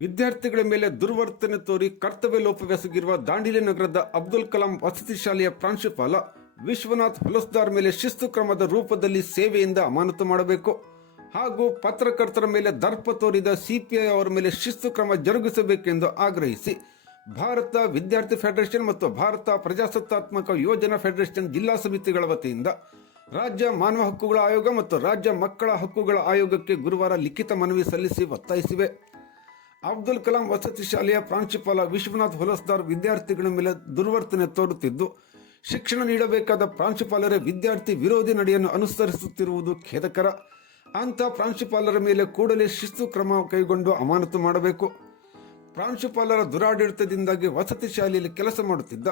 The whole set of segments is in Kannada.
ವಿದ್ಯಾರ್ಥಿಗಳ ಮೇಲೆ ದುರ್ವರ್ತನೆ ತೋರಿ ಕರ್ತವ್ಯ ಲೋಪವೆಸಗಿರುವ ದಾಂಡೇಲಿ ನಗರದ ಅಬ್ದುಲ್ ಕಲಾಂ ವಸತಿ ಶಾಲೆಯ ಪ್ರಾಂಶುಪಾಲ ವಿಶ್ವನಾಥ್ ಹೊಲಸ್ದಾರ್ ಮೇಲೆ ಶಿಸ್ತು ಕ್ರಮದ ರೂಪದಲ್ಲಿ ಸೇವೆಯಿಂದ ಅಮಾನತು ಮಾಡಬೇಕು ಹಾಗೂ ಪತ್ರಕರ್ತರ ಮೇಲೆ ದರ್ಪ ತೋರಿದ ಸಿಪಿಐ ಅವರ ಮೇಲೆ ಶಿಸ್ತು ಕ್ರಮ ಜರುಗಿಸಬೇಕೆಂದು ಆಗ್ರಹಿಸಿ ಭಾರತ ವಿದ್ಯಾರ್ಥಿ ಫೆಡರೇಷನ್ ಮತ್ತು ಭಾರತ ಪ್ರಜಾಸತ್ತಾತ್ಮಕ ಯೋಜನಾ ಫೆಡರೇಷನ್ ಜಿಲ್ಲಾ ಸಮಿತಿಗಳ ವತಿಯಿಂದ ರಾಜ್ಯ ಮಾನವ ಹಕ್ಕುಗಳ ಆಯೋಗ ಮತ್ತು ರಾಜ್ಯ ಮಕ್ಕಳ ಹಕ್ಕುಗಳ ಆಯೋಗಕ್ಕೆ ಗುರುವಾರ ಲಿಖಿತ ಮನವಿ ಸಲ್ಲಿಸಿ ಒತ್ತಾಯಿಸಿವೆ. ಅಬ್ದುಲ್ ಕಲಾಂ ವಸತಿ ಶಾಲೆಯ ಪ್ರಾಂಶುಪಾಲ ವಿಶ್ವನಾಥ್ ಹೊಲಸ್ದಾರ್ ವಿದ್ಯಾರ್ಥಿಗಳ ಮೇಲೆ ದುರ್ವರ್ತನೆ ತೋರುತ್ತಿದ್ದು, ಶಿಕ್ಷಣ ನೀಡಬೇಕಾದ ಪ್ರಾಂಶುಪಾಲರೇ ವಿದ್ಯಾರ್ಥಿ ವಿರೋಧಿ ನಡೆಯನ್ನು ಅನುಸರಿಸುತ್ತಿರುವುದು ಖೇದಕರ. ಅಂಥ ಪ್ರಾಂಶುಪಾಲರ ಮೇಲೆ ಕೂಡಲೇ ಶಿಸ್ತು ಕ್ರಮ ಕೈಗೊಂಡು ಅಮಾನತು ಮಾಡಬೇಕು. ಪ್ರಾಂಶುಪಾಲರ ದುರಾಡಳಿತದಿಂದಾಗಿ ವಸತಿ ಶಾಲೆಯಲ್ಲಿ ಕೆಲಸ ಮಾಡುತ್ತಿದ್ದ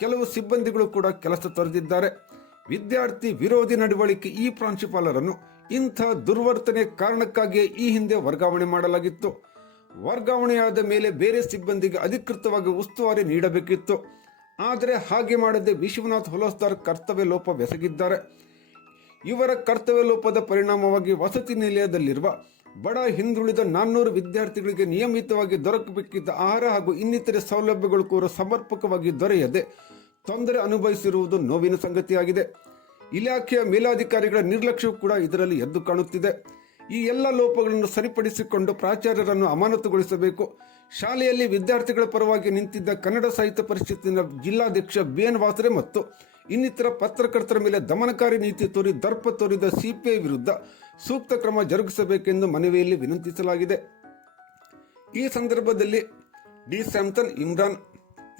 ಕೆಲವು ಸಿಬ್ಬಂದಿಗಳು ಕೂಡ ಕೆಲಸ ತೊರೆದಿದ್ದಾರೆ. ವಿದ್ಯಾರ್ಥಿ ವಿರೋಧಿ ನಡವಳಿಕೆ ಈ ಪ್ರಾಂಶುಪಾಲರನ್ನು ಇಂಥ ದುರ್ವರ್ತನೆ ಕಾರಣಕ್ಕಾಗಿಯೇ ಈ ಹಿಂದೆ ವರ್ಗಾವಣೆ ಮಾಡಲಾಗಿತ್ತು. ವರ್ಗಾವಣೆಯಾದ ಮೇಲೆ ಬೇರೆ ಸಿಬ್ಬಂದಿಗೆ ಅಧಿಕೃತವಾಗಿ ಉಸ್ತುವಾರಿ ನೀಡಬೇಕಿತ್ತು. ಆದರೆ ಹಾಗೆ ಮಾಡದೆ ವಿಶ್ವನಾಥ್ ಹೊಲಸ್ದಾರ್ ಕರ್ತವ್ಯ ಲೋಪವೆಸಗಿದ್ದಾರೆ. ಇವರ ಕರ್ತವ್ಯ ಲೋಪದ ಪರಿಣಾಮವಾಗಿ ವಸತಿ ನಿಲಯದಲ್ಲಿರುವ ಬಡ ಹಿಂದುಳಿದ 400 ವಿದ್ಯಾರ್ಥಿಗಳಿಗೆ ನಿಯಮಿತವಾಗಿ ದೊರಕಬೇಕಿದ್ದ ಆಹಾರ ಹಾಗೂ ಇನ್ನಿತರೆ ಸೌಲಭ್ಯಗಳು ಕೂಡ ಸಮರ್ಪಕವಾಗಿ ದೊರೆಯದೆ ತೊಂದರೆ ಅನುಭವಿಸಿರುವುದು ನೋವಿನ ಸಂಗತಿಯಾಗಿದೆ. ಇಲಾಖೆಯ ಮೇಲಾಧಿಕಾರಿಗಳ ನಿರ್ಲಕ್ಷ್ಯವು ಕೂಡ ಇದರಲ್ಲಿ ಎದ್ದು ಕಾಣುತ್ತಿದೆ. ಈ ಎಲ್ಲ ಲೋಪಗಳನ್ನು ಸರಿಪಡಿಸಿಕೊಂಡು ಪ್ರಾಚಾರ್ಯರನ್ನು ಅಮಾನತುಗೊಳಿಸಬೇಕು. ಶಾಲೆಯಲ್ಲಿ ವಿದ್ಯಾರ್ಥಿಗಳ ಪರವಾಗಿ ನಿಂತಿದ್ದ ಕನ್ನಡ ಸಾಹಿತ್ಯ ಪರಿಷತ್ತಿನ ಜಿಲ್ಲಾಧ್ಯಕ್ಷ BN ವಾಸರೆ ಮತ್ತು ಇನ್ನಿತರ ಪತ್ರಕರ್ತರ ಮೇಲೆ ದಮನಕಾರಿ ನೀತಿ ತೋರಿ ದರ್ಪ ತೋರಿದ ಸಿಪಿಐ ವಿರುದ್ಧ ಸೂಕ್ತ ಕ್ರಮ ಜರುಗಿಸಬೇಕೆಂದು ಮನವಿಯಲ್ಲಿ ವಿನಂತಿಸಲಾಗಿದೆ. ಈ ಸಂದರ್ಭದಲ್ಲಿ D Samson, Imran,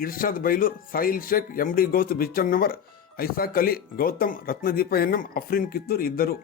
Irshad Bailur, Sahil Sheikh, MD Ghouse Bichchangnavar, Isaac Ali, Gautam, Ratnadeepa NM, Afreen Kittur ಇದ್ದರು.